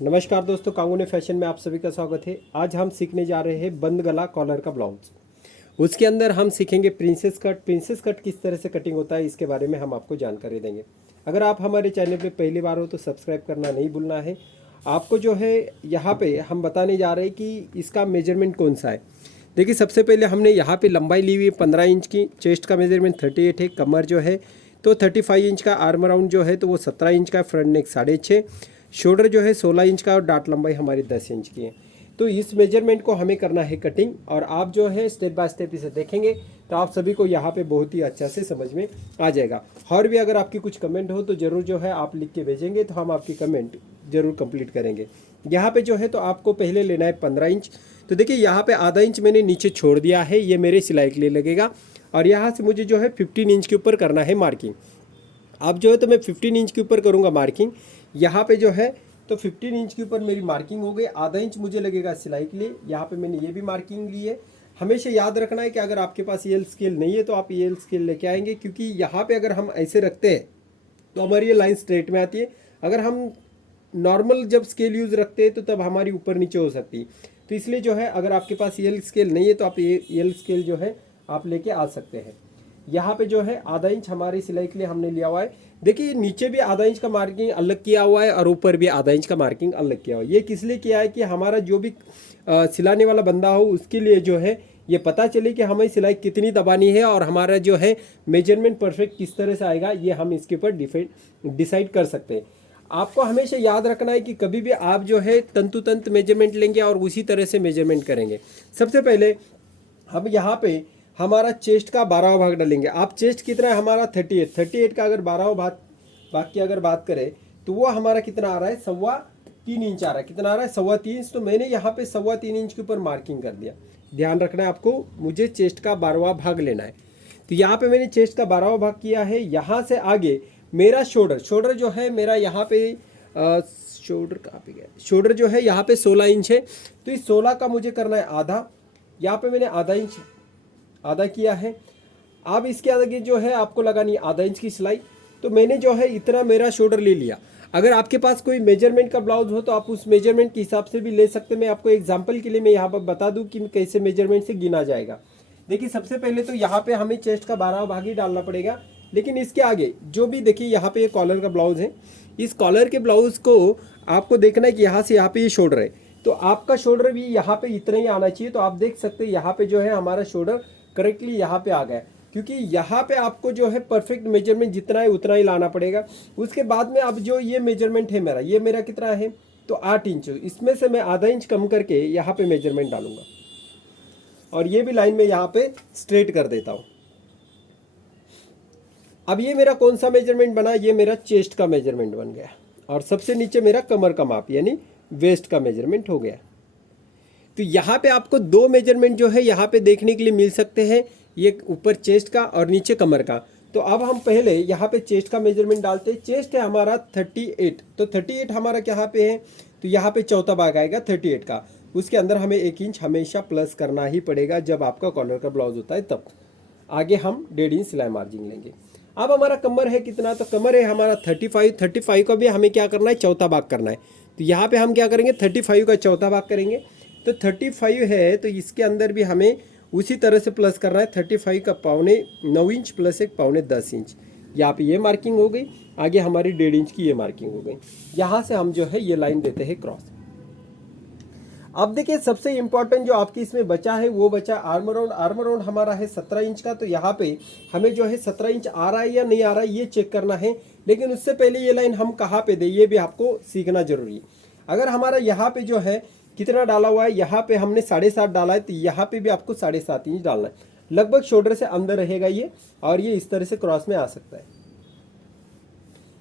नमस्कार दोस्तों, कांगोने फैशन में आप सभी का स्वागत है। आज हम सीखने जा रहे हैं बंद गला कॉलर का ब्लाउज। उसके अंदर हम सीखेंगे प्रिंसेस कट। प्रिंसेस कट किस तरह से कटिंग होता है इसके बारे में हम आपको जानकारी देंगे। अगर आप हमारे चैनल पे पहली बार हो तो सब्सक्राइब करना नहीं भूलना है। आपको जो है यहाँ पे हम बताने जा रहे हैं कि इसका मेजरमेंट कौन सा है। देखिए, सबसे पहले हमने यहाँ पे लंबाई ली हुई है 15 इंच की। चेस्ट का मेजरमेंट 38 है। कमर जो है तो 35 इंच का। आर्म राउंड जो है तो वो 17 इंच का। फ्रंट नेक 6.5। शोल्डर जो है 16 इंच का और डाट लंबाई हमारी 10 इंच की है। तो इस मेजरमेंट को हमें करना है कटिंग, और आप जो है स्टेप बाय स्टेप इसे देखेंगे तो आप सभी को यहाँ पे बहुत ही अच्छा से समझ में आ जाएगा। और भी अगर आपकी कुछ कमेंट हो तो ज़रूर जो है आप लिख के भेजेंगे तो हम आपकी कमेंट ज़रूर कंप्लीट करेंगे। यहाँ पे जो है तो आपको पहले लेना है 15 इंच। तो देखिए, यहाँ पे आधा इंच मैंने नीचे छोड़ दिया है, ये मेरे सिलाई के लिए लगेगा। और यहाँ से मुझे जो है 15 इंच के ऊपर करना है मार्किंग। अब जो है तो मैं 15 इंच के ऊपर करूँगा मार्किंग। यहाँ पे जो है तो 15 इंच के ऊपर मेरी मार्किंग हो गई। आधा इंच मुझे लगेगा सिलाई के लिए। यहाँ पे मैंने ये भी मार्किंग ली है। हमेशा याद रखना है कि अगर आपके पास ये स्केल नहीं है तो आप ये स्केल लेके आएंगे, क्योंकि यहाँ पे अगर हम ऐसे रखते हैं तो हमारी ये लाइन स्ट्रेट में आती है। अगर हम नॉर्मल जब स्केल यूज़ रखते हैं तो तब हमारी ऊपर नीचे हो सकती है। तो इसलिए जो है अगर आपके पास ये स्केल नहीं है तो आप ये स्केल जो है आप लेके आ सकते हैं। यहाँ पे जो है आधा इंच हमारी सिलाई के लिए हमने लिया हुआ है। देखिए, नीचे भी आधा इंच का मार्किंग अलग किया हुआ है और ऊपर भी आधा इंच का मार्किंग अलग किया हुआ है। ये किस लिए किया है कि हमारा जो भी सिलाने वाला बंदा हो उसके लिए जो है ये पता चले कि हमें सिलाई कितनी दबानी है और हमारा जो है मेजरमेंट परफेक्ट किस तरह से आएगा, ये हम इसके ऊपर डिसाइड कर सकते हैं। आपको हमेशा याद रखना है कि कभी भी आप जो है तंतु तंत मेजरमेंट लेंगे और उसी तरह से मेजरमेंट करेंगे। सबसे पहले हम यहाँ पे हमारा चेस्ट का 12वां भाग डालेंगे। आप चेस्ट कितना है हमारा 38 का अगर 12वां भाग की अगर बात करें तो वो हमारा कितना आ रहा है, 3.25 इंच आ रहा है। कितना आ रहा है, 3.25 इंच। तो मैंने यहाँ पे 3.25 इंच के ऊपर मार्किंग कर दिया। ध्यान रखना है आपको, मुझे चेस्ट का 12वां भाग लेना है। तो यहाँ पे मैंने चेस्ट का 12वां भाग किया है। यहाँ से आगे मेरा शोल्डर जो है मेरा यहाँ पे शोल्डर कहाँ पे गया, शोल्डर जो है यहाँ पे 16 इंच है। तो इस 16 का मुझे करना है आधा। यहाँ पे मैंने आधा किया है। अब इसके आगे जो है आपको लगानी है आधा इंच की सिलाई। तो मैंने जो है इतना मेरा शोल्डर ले लिया। अगर आपके पास कोई मेजरमेंट का ब्लाउज हो तो आप उस मेजरमेंट के हिसाब से भी ले सकते हैं। मैं आपको एग्जांपल के लिए मैं यहाँ पर बता दूं कि कैसे मेजरमेंट से गिना जाएगा। देखिए, सबसे पहले तो यहाँ पे हमें चेस्ट का 12वां भाग ही डालना पड़ेगा, लेकिन इसके आगे जो भी देखिए यहाँ पे ये कॉलर का ब्लाउज है। इस कॉलर के ब्लाउज को आपको देखना है कि यहाँ से यहाँ पे ये शोल्डर है, तो आपका शोल्डर भी यहाँ पे इतना ही आना चाहिए। तो आप देख सकते हैं यहाँ पे जो है हमारा शोल्डर करेक्टली यहाँ पे आ गया, क्योंकि यहाँ पे आपको जो है परफेक्ट मेजरमेंट जितना है उतना ही लाना पड़ेगा। उसके बाद में अब जो ये मेजरमेंट है मेरा, ये मेरा कितना है तो 8 इंच। इसमें से मैं आधा इंच कम करके यहाँ पे मेजरमेंट डालूंगा और ये भी लाइन में यहाँ पे स्ट्रेट कर देता हूँ। अब ये मेरा कौन सा मेजरमेंट बना, ये मेरा चेस्ट का मेजरमेंट बन गया। और सबसे नीचे मेरा कमर का माप यानी वेस्ट का मेजरमेंट हो गया। तो यहाँ पे आपको दो मेजरमेंट जो है यहाँ पे देखने के लिए मिल सकते हैं, ये ऊपर चेस्ट का और नीचे कमर का। तो अब हम पहले यहाँ पे चेस्ट का मेजरमेंट डालते हैं। चेस्ट है हमारा 38, तो 38 हमारा क्या पे है, तो यहाँ पे चौथा भाग आएगा 38 का। उसके अंदर हमें 1 इंच हमेशा प्लस करना ही पड़ेगा जब आपका कॉलर का ब्लाउज होता है तब। आगे हम 1.5 इंच सिलाई मार्जिन लेंगे। अब हमारा कमर है कितना, तो कमर है हमारा 35 का भी हमें क्या करना है, चौथा भाग करना है। तो यहाँ पे हम क्या करेंगे, 35 का चौथा भाग करेंगे। तो 35 है तो इसके अंदर भी हमें उसी तरह से प्लस करना है। 35 का 9.25 इंच प्लस 1 10 इंच। यहाँ पे ये मार्किंग हो गई। आगे हमारी 1.5 इंच की ये मार्किंग हो गई। यहाँ से हम जो है ये लाइन देते हैं क्रॉस। अब देखिए, सबसे इंपॉर्टेंट जो आपकी इसमें बचा है वो बचा आर्म राउंड। आर्म राउंड हमारा है 17 इंच का। तो यहाँ पे हमें जो है 17 इंच आ रहा है या नहीं आ रहा है ये चेक करना है। लेकिन उससे पहले ये लाइन हम कहाँ पे दें ये भी आपको सीखना जरूरी है। अगर हमारा यहाँ पे जो है कितना डाला हुआ है, यहाँ पे हमने 7.5 डाला है, तो यहाँ पे भी आपको 7.5 इंच डालना है। लगभग शोल्डर से अंदर रहेगा ये, और ये इस तरह से क्रॉस में आ सकता है।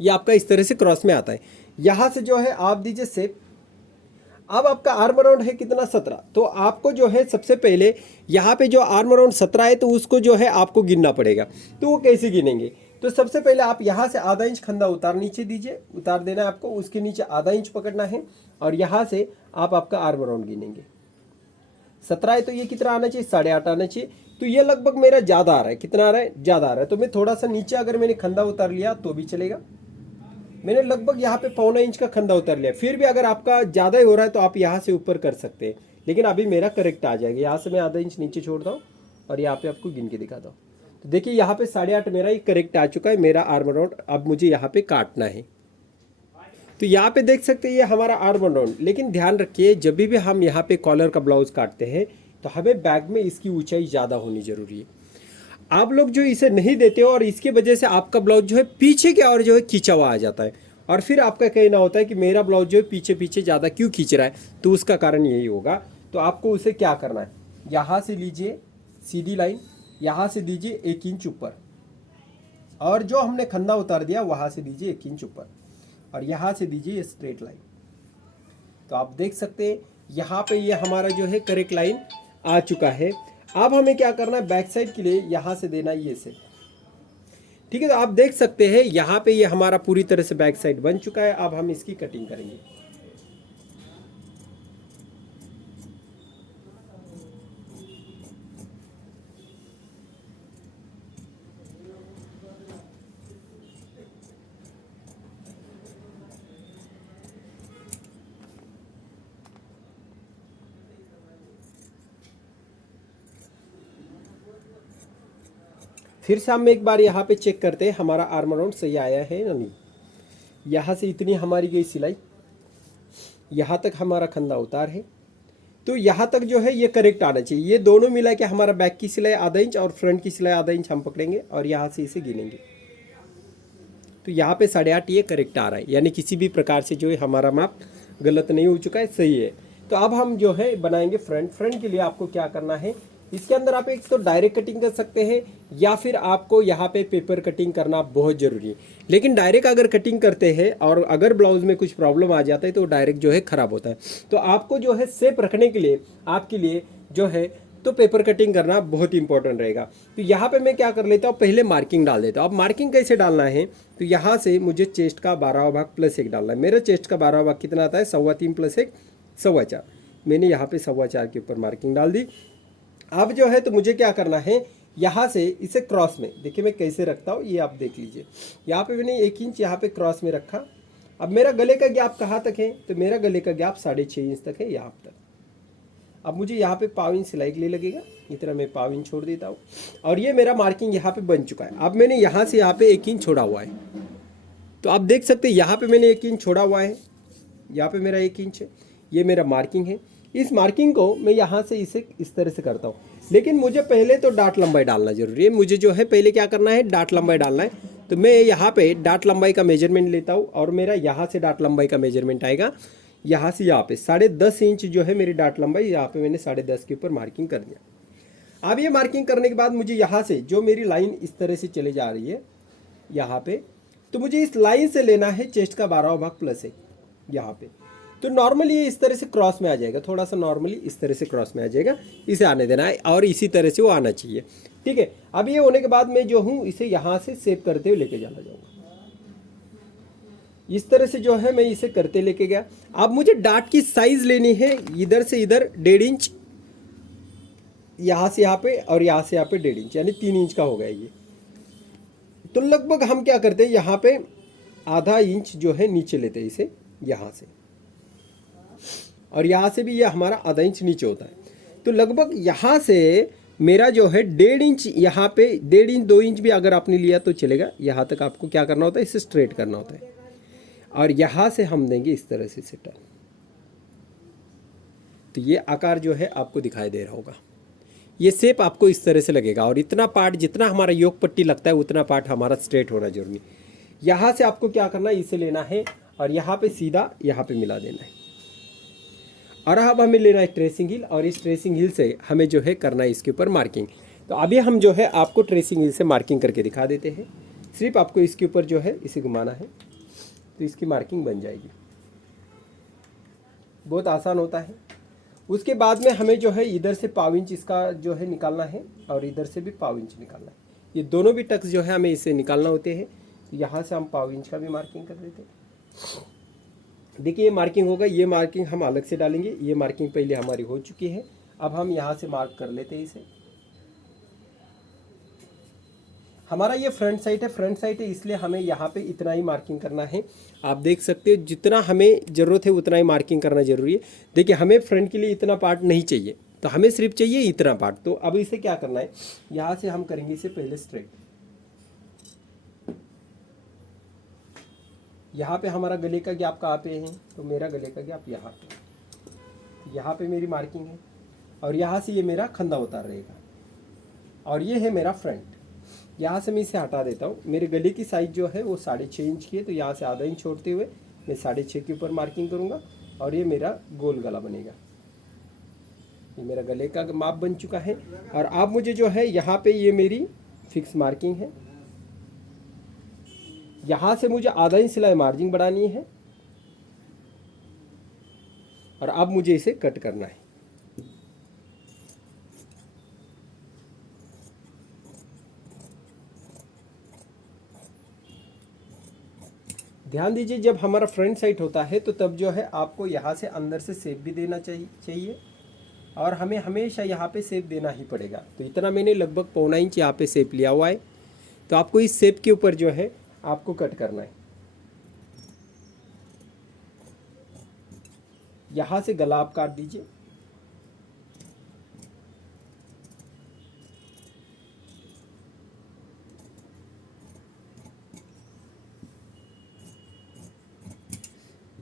ये आपका इस तरह से क्रॉस में आता है। यहाँ से जो है आप दीजिए शेप। अब आपका आर्म राउंड है कितना, 17। तो आपको जो है सबसे पहले यहाँ पे जो आर्म राउंड 17 है तो उसको जो है आपको गिनना पड़ेगा। तो वो कैसे गिनेंगे, तो सबसे पहले आप यहाँ से आधा इंच खंदा उतार नीचे दीजिए, उतार देना है आपको। उसके नीचे आधा इंच पकड़ना है और यहाँ से आप आपका आर्म राउंड गिनेंगे। 17 है तो ये कितना आना चाहिए, 8.5 आना चाहिए। तो ये लगभग मेरा ज़्यादा आ रहा है। कितना आ रहा है, ज़्यादा आ रहा है। तो मैं थोड़ा सा नीचे अगर मैंने खंदा उतार लिया तो भी चलेगा। मैंने लगभग यहाँ पे 1.25 इंच का खंदा उतार लिया। फिर भी अगर आपका ज़्यादा ही हो रहा है तो आप यहाँ से ऊपर कर सकते हैं, लेकिन अभी मेरा करेक्ट आ जाएगा। यहाँ से मैं आधा इंच नीचे छोड़ता हूँ और यहाँ पे आपको गिन के दिखाता हूँ। तो देखिए यहाँ पे 8.5 मेरा ही करेक्ट आ चुका है मेरा आर्म राउंड। अब मुझे यहाँ पे काटना है, तो यहाँ पे देख सकते हैं ये हमारा आर्म राउंड। लेकिन ध्यान रखिए जब भी हम यहाँ पे कॉलर का ब्लाउज काटते हैं तो हमें बैक में इसकी ऊंचाई ज़्यादा होनी जरूरी है। आप लोग जो इसे नहीं देते हो और इसके वजह से आपका ब्लाउज जो है पीछे की ओर जो है खींचा हुआ आ जाता है, और फिर आपका कहना होता है कि मेरा ब्लाउज जो है पीछे पीछे ज़्यादा क्यों खींच रहा है, तो उसका कारण यही होगा। तो आपको उसे क्या करना है, यहाँ से लीजिए सीधी लाइन, यहाँ से दीजिए 1 इंच ऊपर, और जो हमने खंदा उतार दिया वहाँ से दीजिए 1 इंच ऊपर, और यहाँ से दीजिए स्ट्रेट लाइन। तो आप देख सकते हैं यहाँ पे ये हमारा जो है करेक्ट लाइन आ चुका है। अब हमें क्या करना है, बैक साइड के लिए यहाँ से देना ये से, ठीक है। तो आप देख सकते हैं यहाँ पे ये हमारा पूरी तरह से बैक साइड बन चुका है। अब हम इसकी कटिंग करेंगे। फिर से हम एक बार यहाँ पे चेक करते हैं हमारा आर्म राउंड सही आया है या नहीं। यहाँ से इतनी हमारी गई सिलाई, यहाँ तक हमारा खंदा उतार है, तो यहाँ तक जो है ये करेक्ट आना चाहिए। ये दोनों मिला के हमारा बैक की सिलाई आधा इंच और फ्रंट की सिलाई आधा इंच हम पकड़ेंगे और यहाँ से इसे गिनेंगे। तो यहाँ पे 8.5 ये करेक्ट आ रहा है, यानी किसी भी प्रकार से जो है हमारा माप गलत नहीं हो चुका है, सही है। तो अब हम जो है बनाएंगे फ्रंट। फ्रंट के लिए आपको क्या करना है, इसके अंदर आप एक तो डायरेक्ट कटिंग कर सकते हैं या फिर आपको यहाँ पे पेपर कटिंग करना बहुत ज़रूरी है। लेकिन डायरेक्ट अगर कटिंग करते हैं और अगर ब्लाउज में कुछ प्रॉब्लम आ जाता है तो डायरेक्ट जो है ख़राब होता है। तो आपको जो है सेफ रखने के लिए आपके लिए जो है तो पेपर कटिंग करना बहुत इंपॉर्टेंट रहेगा। तो यहाँ पे मैं क्या कर लेता हूँ, पहले मार्किंग डाल देता हूँ। अब मार्किंग कैसे डालना है, तो यहाँ से मुझे चेस्ट का 12वां भाग प्लस 1 डालना है। मेरा चेस्ट का 12वां भाग कितना आता है, 3.25 प्लस 1 4.25। मैंने यहाँ पे 4.25 के ऊपर मार्किंग डाल दी। अब जो है तो मुझे क्या करना है, यहाँ से इसे क्रॉस में, देखिए मैं कैसे रखता हूँ ये आप देख लीजिए। यहाँ पे मैंने 1 इंच यहाँ पे क्रॉस में रखा। अब मेरा गले का गैप कहाँ तक है, तो मेरा गले का गैप 6.5 इंच तक है यहाँ तक। अब मुझे यहाँ पे 1/4 इंच सिलाई के लिए लगेगा, इतना मैं 1/4 इंच छोड़ देता हूँ और ये मेरा मार्किंग यहाँ पे बन चुका है। अब मैंने यहाँ से यहाँ पे 1 इंच छोड़ा हुआ है, तो आप देख सकते हैं यहाँ पे मैंने 1 इंच छोड़ा हुआ है, यहाँ पे मेरा 1 इंच है, ये मेरा मार्किंग है। इस मार्किंग को मैं यहाँ से इसे इस तरह से करता हूँ, लेकिन मुझे पहले तो डाट लंबाई डालना जरूरी है। मुझे जो है पहले क्या करना है, डाट लंबाई डालना है। तो मैं यहाँ पे डाट लंबाई का मेजरमेंट लेता हूँ और मेरा यहाँ से डाट लंबाई का मेजरमेंट आएगा, यहाँ से यहाँ पे 10.5 इंच जो है मेरी डाट लंबाई, यहाँ पे मैंने 10.5 के ऊपर मार्किंग कर दिया। अब ये मार्किंग करने के बाद मुझे यहाँ से जो मेरी लाइन इस तरह से चले जा रही है यहाँ पे, तो मुझे इस लाइन से लेना है चेस्ट का 12वां भाग प्लस 1 यहाँ पे। तो नॉर्मली ये इस तरह से क्रॉस में आ जाएगा, थोड़ा सा नॉर्मली इस तरह से क्रॉस में आ जाएगा, इसे आने देना है और इसी तरह से वो आना चाहिए, ठीक है। अब ये होने के बाद मैं जो हूँ इसे यहाँ से सेव करते हुए लेके जाना जाऊँगा, इस तरह से जो है मैं इसे करते लेके गया। अब मुझे डाट की साइज लेनी है, इधर से इधर 1.5 इंच, यहाँ से यहाँ पे और यहाँ से यहाँ पे 1.5 इंच, यानी 3 इंच का हो गया ये। तो लगभग हम क्या करते हैं, यहाँ पे आधा इंच जो है नीचे लेते हैं इसे यहाँ से, और यहाँ से भी ये हमारा आधा इंच नीचे होता है। तो लगभग यहाँ से मेरा जो है 1.5 इंच, यहाँ पे 1.5 इंच 2 इंच भी अगर आपने लिया तो चलेगा। यहाँ तक आपको क्या करना होता है, इसे स्ट्रेट करना होता है और यहाँ से हम देंगे इस तरह से टर्न। तो ये आकार जो है आपको दिखाई दे रहा होगा, ये शेप आपको इस तरह से लगेगा। और इतना पार्ट जितना हमारा योक पट्टी लगता है उतना पार्ट हमारा स्ट्रेट होना जरूरी। यहाँ से आपको क्या करना है, इसे लेना है और यहाँ पे सीधा यहाँ पे मिला देना है। और अब हमें लेना है ट्रेसिंग हिल, और इस ट्रेसिंग हिल से हमें जो है करना है इसके ऊपर मार्किंग। तो अभी हम जो है आपको ट्रेसिंग हिल से मार्किंग करके दिखा देते हैं। सिर्फ आपको इसके ऊपर जो है इसे घुमाना है तो इसकी मार्किंग बन जाएगी, बहुत आसान होता है। उसके बाद में हमें जो है इधर से 1/4 इंच इसका जो है निकालना है और इधर से भी 1/4 इंच निकालना है। ये दोनों भी टक्स जो है हमें इसे निकालना होते हैं। यहाँ से हम 1/4 इंच का भी मार्किंग कर लेते हैं। देखिए ये मार्किंग होगा, ये मार्किंग हम अलग से डालेंगे, ये मार्किंग पहले हमारी हो चुकी है। अब हम यहाँ से मार्क कर लेते हैं इसे। हमारा ये फ्रंट साइड है, फ्रंट साइड है इसलिए हमें यहाँ पे इतना ही मार्किंग करना है। आप देख सकते हो जितना हमें ज़रूरत है उतना ही मार्किंग करना ज़रूरी है। देखिए हमें फ्रंट के लिए इतना पार्ट नहीं चाहिए, तो हमें सिर्फ चाहिए इतना पार्ट। तो अब इसे क्या करना है, यहाँ से हम करेंगे इसे पहले स्ट्रेट। यहाँ पे हमारा गले का गैप कहाँ पे है, तो मेरा गले का गैप यहाँ पे मेरी मार्किंग है, और यहाँ से ये मेरा खंदा उतार रहेगा, और ये है मेरा फ्रंट। यहाँ से मैं इसे हटा देता हूँ। मेरे गले की साइज जो है वो 6.5 इंच की है, तो यहाँ से आधा इंच छोड़ते हुए मैं 6.5 के ऊपर मार्किंग करूँगा, और ये मेरा गोल गला बनेगा। ये मेरा गले का माप बन चुका है। और अब मुझे जो है यहाँ पे ये मेरी फिक्स मार्किंग है, यहाँ से मुझे आधा इंच सिलाई मार्जिन बढ़ानी है, और अब मुझे इसे कट करना है। ध्यान दीजिए जब हमारा फ्रंट साइड होता है तो तब जो है आपको यहाँ से अंदर से शेप भी देना चाहिए, और हमें हमेशा यहाँ पे शेप देना ही पड़ेगा। तो इतना मैंने लगभग 1.25 इंच यहाँ पे शेप लिया हुआ है, तो आपको इस शेप के ऊपर जो है आपको कट करना है। यहाँ से गला आप काट दीजिए।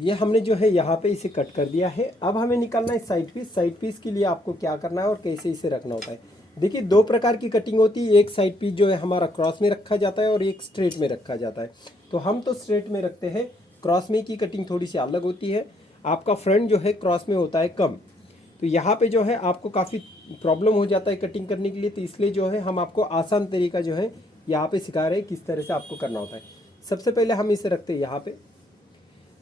ये हमने जो है यहाँ पे इसे कट कर दिया है। अब हमें निकालना है साइड पीस। साइड पीस के लिए आपको क्या करना है और कैसे इसे रखना होता है। देखिए 2 प्रकार की कटिंग होती है, एक साइड पीस जो है हमारा क्रॉस में रखा जाता है और एक स्ट्रेट में रखा जाता है। तो हम तो स्ट्रेट में रखते हैं, क्रॉस में की कटिंग थोड़ी सी अलग होती है। आपका फ्रंट जो है क्रॉस में होता है कम, तो यहाँ पे जो है आपको काफ़ी प्रॉब्लम हो जाता है कटिंग करने के लिए। तो इसलिए जो है हम आपको आसान तरीका जो है यहाँ पे सिखा रहे हैं किस तरह से आपको करना होता है। सबसे पहले हम इसे रखते हैं यहाँ पे।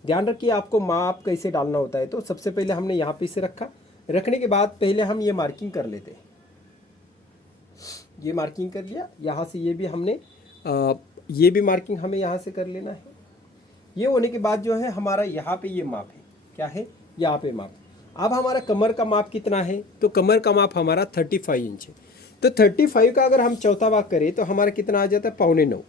ध्यान रखिए आपको माप कैसे डालना होता है। तो सबसे पहले हमने यहाँ पे इसे रखा, रखने के बाद पहले हम ये मार्किंग कर लेते हैं। ये मार्किंग कर लिया, यहाँ से ये भी हमने ये भी मार्किंग हमें यहाँ से कर लेना है। ये होने के बाद जो है हमारा यहाँ पे ये माप है, क्या है यहाँ पे माप। अब हमारा कमर का माप कितना है, तो कमर का माप हमारा 35 इंच है। तो 35 का अगर हम चौथा भाग करें तो हमारा कितना आ जाता है 8.25।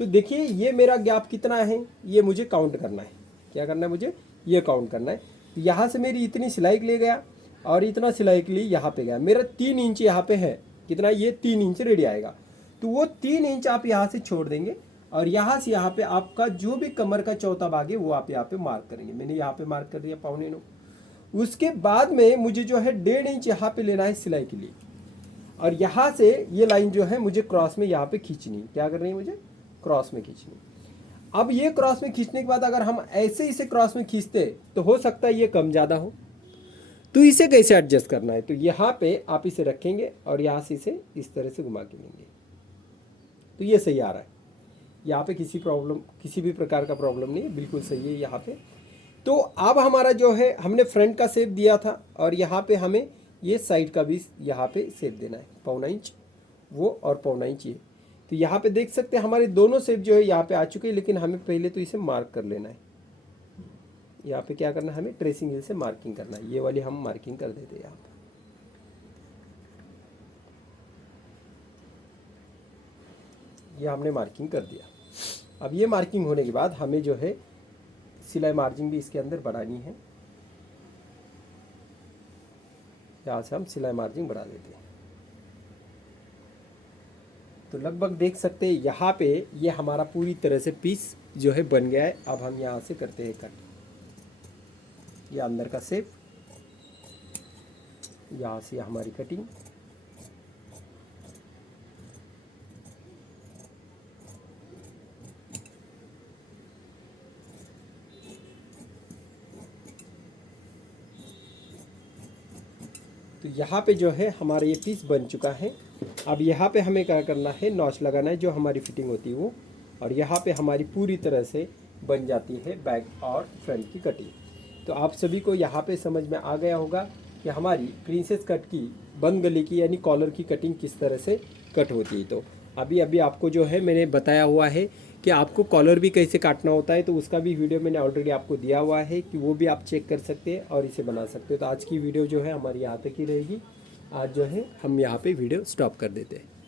तो देखिए ये मेरा गैप कितना है, ये मुझे काउंट करना है। क्या करना है मुझे, ये काउंट करना है। तो यहाँ से मेरी इतनी सिलाई के लिए गया और इतना सिलाई के लिए यहाँ पे गया, मेरा 3 इंच यहाँ पे है। कितना, ये 3 इंच रेडी आएगा। तो वो 3 इंच आप यहाँ से छोड़ देंगे, और यहाँ से यहाँ पे आपका जो भी कमर का चौथा भाग है वो आप यहाँ पे मार्क करेंगे। मैंने यहाँ पे मार्क कर दिया 8.25। उसके बाद में मुझे जो है 1.5 इंच यहाँ पे लेना है सिलाई के लिए, और यहाँ से ये लाइन जो है मुझे क्रॉस में यहाँ पे खींचनी है। क्या करनी है मुझे, क्रॉस में खींचनी। अब ये क्रॉस में खींचने के बाद अगर हम ऐसे इसे क्रॉस में खींचते तो हो सकता है ये कम ज़्यादा हो। तो इसे कैसे एडजस्ट करना है, तो यहाँ पे आप इसे रखेंगे और यहाँ से इसे इस तरह से घुमा के लेंगे, तो ये सही आ रहा है। यहाँ पे किसी भी प्रकार का प्रॉब्लम नहीं है, बिल्कुल सही है यहाँ पे। तो अब हमारा जो है हमने फ्रंट का शेप दिया था, और यहाँ पे हमें ये साइड का भी यहाँ पे शेप देना है, 1.25 इंच वो और 1.25 इंच ये। तो यहाँ पे देख सकते हैं हमारे दोनों शेप जो है यहाँ पे आ चुके हैं, लेकिन हमें पहले तो इसे मार्क कर लेना है। यहाँ पे क्या करना है, हमें ट्रेसिंग व्हील से मार्किंग करना है। ये वाली हम मार्किंग कर देते हैं यहाँ पे। ये हमने मार्किंग कर दिया। अब ये मार्किंग होने के बाद हमें जो है सिलाई मार्जिन भी इसके अंदर बढ़ानी है। यहाँ से हम सिलाई मार्जिन बढ़ा देते हैं। तो लगभग देख सकते हैं यहाँ पे ये हमारा पूरी तरह से पीस जो है बन गया है। अब हम यहाँ से करते हैं कट। ये अंदर का शेप, यहाँ से हमारी कटिंग। तो यहाँ पे जो है हमारा ये पीस बन चुका है। अब यहाँ पे हमें क्या करना है, नॉच लगाना है जो हमारी फिटिंग होती है वो, और यहाँ पे हमारी पूरी तरह से बन जाती है बैक और फ्रंट की कटिंग। तो आप सभी को यहाँ पे समझ में आ गया होगा कि हमारी प्रिंसेस कट की बंद गले की यानी कॉलर की कटिंग किस तरह से कट होती है। तो अभी आपको जो है मैंने बताया हुआ है कि आपको कॉलर भी कैसे काटना होता है, तो उसका भी वीडियो मैंने ऑलरेडी आपको दिया हुआ है कि वो भी आप चेक कर सकते हैं और इसे बना सकते हो। तो आज की वीडियो जो है हमारी यहाँ तक ही रहेगी। आज जो है हम यहाँ पे वीडियो स्टॉप कर देते हैं।